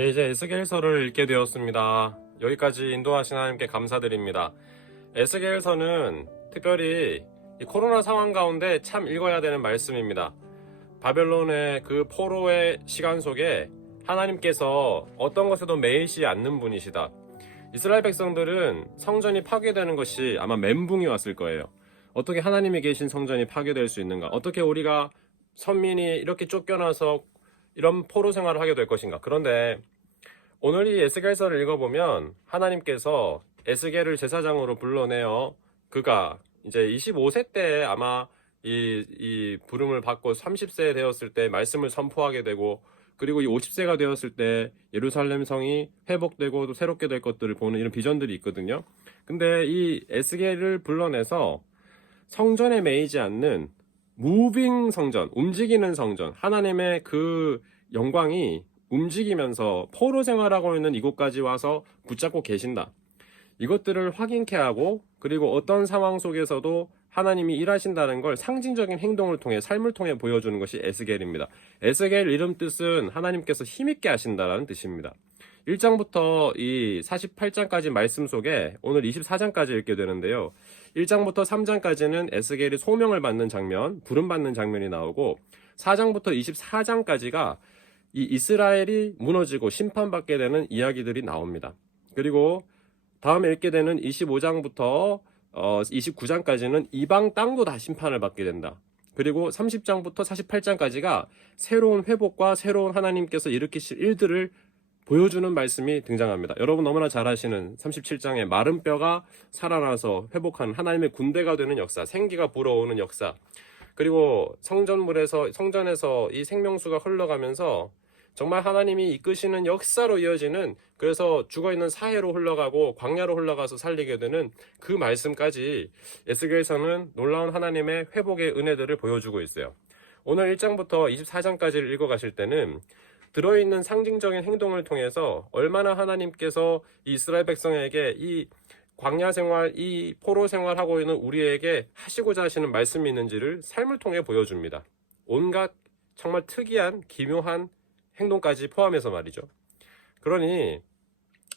네, 이제 에스겔서를 읽게 되었습니다. 여기까지 인도하신 하나님께 감사드립니다. 에스겔서는 특별히 이 코로나 상황 가운데 참 읽어야 되는 말씀입니다. 바벨론의 그 포로의 시간 속에 하나님께서 어떤 것에도 매이지 않는 분이시다. 이스라엘 백성들은 성전이 파괴되는 것이 아마 멘붕이 왔을 거예요. 어떻게 하나님이 계신 성전이 파괴될 수 있는가? 어떻게 우리가 선민이 이렇게 쫓겨나서 이런 포로 생활을 하게 될 것인가? 그런데 오늘 이 에스겔서를 읽어보면 하나님께서 에스겔을 제사장으로 불러내어 그가 이제 25세 때 아마 이 부름을 받고 30세 되었을 때 말씀을 선포하게 되고, 그리고 이 50세가 되었을 때 예루살렘 성이 회복되고 또 새롭게 될 것들을 보는 이런 비전들이 있거든요. 근데 이 에스겔을 불러내서 성전에 매이지 않는 무빙 성전, 움직이는 성전, 하나님의 그 영광이 움직이면서 포로 생활하고 있는 이곳까지 와서 붙잡고 계신다. 이것들을 확인케 하고, 그리고 어떤 상황 속에서도 하나님이 일하신다는 걸 상징적인 행동을 통해, 삶을 통해 보여주는 것이 에스겔입니다. 에스겔 이름 뜻은 하나님께서 힘있게 하신다라는 뜻입니다. 1장부터 이 48장까지 말씀 속에 오늘 24장까지 읽게 되는데요. 1장부터 3장까지는 에스겔이 소명을 받는 장면, 부름받는 장면이 나오고, 4장부터 24장까지가 이 이스라엘이 무너지고 심판받게 되는 이야기들이 나옵니다. 그리고 다음에 읽게 되는 25장부터 29장까지는 이방 땅도 다 심판을 받게 된다. 그리고 30장부터 48장까지가 새로운 회복과 새로운 하나님께서 일으키실 일들을 보여주는 말씀이 등장합니다. 여러분 너무나 잘 아시는 37장의 마른 뼈가 살아나서 회복하는 하나님의 군대가 되는 역사, 생기가 불어오는 역사, 그리고 성전에서 이 생명수가 흘러가면서 정말 하나님이 이끄시는 역사로 이어지는, 그래서 죽어있는 사해로 흘러가고 광야로 흘러가서 살리게 되는 그 말씀까지 에스겔서는 놀라운 하나님의 회복의 은혜들을 보여주고 있어요. 오늘 1장부터 24장까지를 읽어가실 때는 들어있는 상징적인 행동을 통해서 얼마나 하나님께서 이스라엘 백성에게 이 광야 생활, 이 포로 생활하고 있는 우리에게 하시고자 하시는 말씀이 있는지를 삶을 통해 보여줍니다. 온갖 정말 특이한 기묘한 행동까지 포함해서 말이죠. 그러니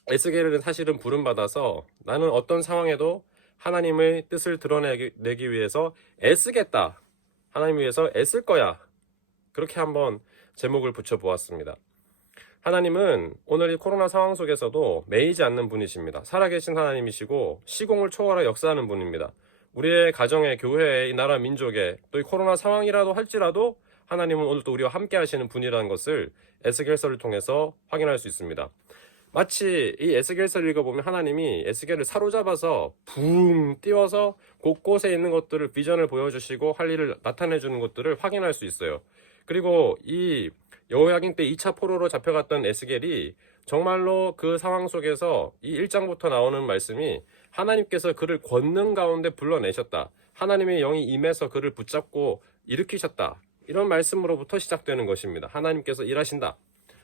에스겔은 사실은 부름받아서 나는 어떤 상황에도 하나님의 뜻을 드러내기 위해서 애쓰겠다, 하나님 위해서 애쓸 거야, 그렇게 한번 제목을 붙여보았습니다. 하나님은 오늘 이 코로나 상황 속에서도 매이지 않는 분이십니다. 살아계신 하나님이시고 시공을 초월해 역사하는 분입니다. 우리의 가정에, 교회에, 이 나라 민족에 또 이 코로나 상황이라도 할지라도 하나님은 오늘도 우리와 함께 하시는 분이라는 것을 에스겔서를 통해서 확인할 수 있습니다. 마치 이 에스겔서를 읽어보면 하나님이 에스겔을 사로잡아서 붕 띄워서 곳곳에 있는 것들을 비전을 보여주시고 할 일을 나타내주는 것들을 확인할 수 있어요. 그리고 이 여호야긴 때 2차 포로로 잡혀갔던 에스겔이 정말로 그 상황 속에서 이 1장부터 나오는 말씀이 하나님께서 그를 권능 가운데 불러내셨다, 하나님의 영이 임해서 그를 붙잡고 일으키셨다, 이런 말씀으로부터 시작되는 것입니다. 하나님께서 일하신다.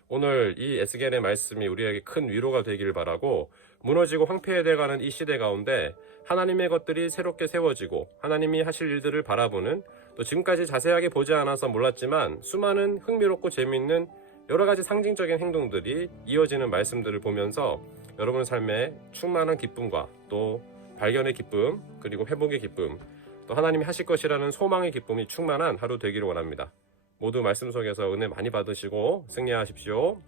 오늘 이 에스겔의 말씀이 우리에게 큰 위로가 되기를 바라고, 무너지고 황폐해져가는 이 시대 가운데 하나님의 것들이 새롭게 세워지고 하나님이 하실 일들을 바라보는, 또 지금까지 자세하게 보지 않아서 몰랐지만 수많은 흥미롭고 재미있는 여러 가지 상징적인 행동들이 이어지는 말씀들을 보면서 여러분의 삶에 충만한 기쁨과 또 발견의 기쁨, 그리고 회복의 기쁨, 또 하나님이 하실 것이라는 소망의 기쁨이 충만한 하루 되기를 원합니다. 모두 말씀 속에서 은혜 많이 받으시고 승리하십시오.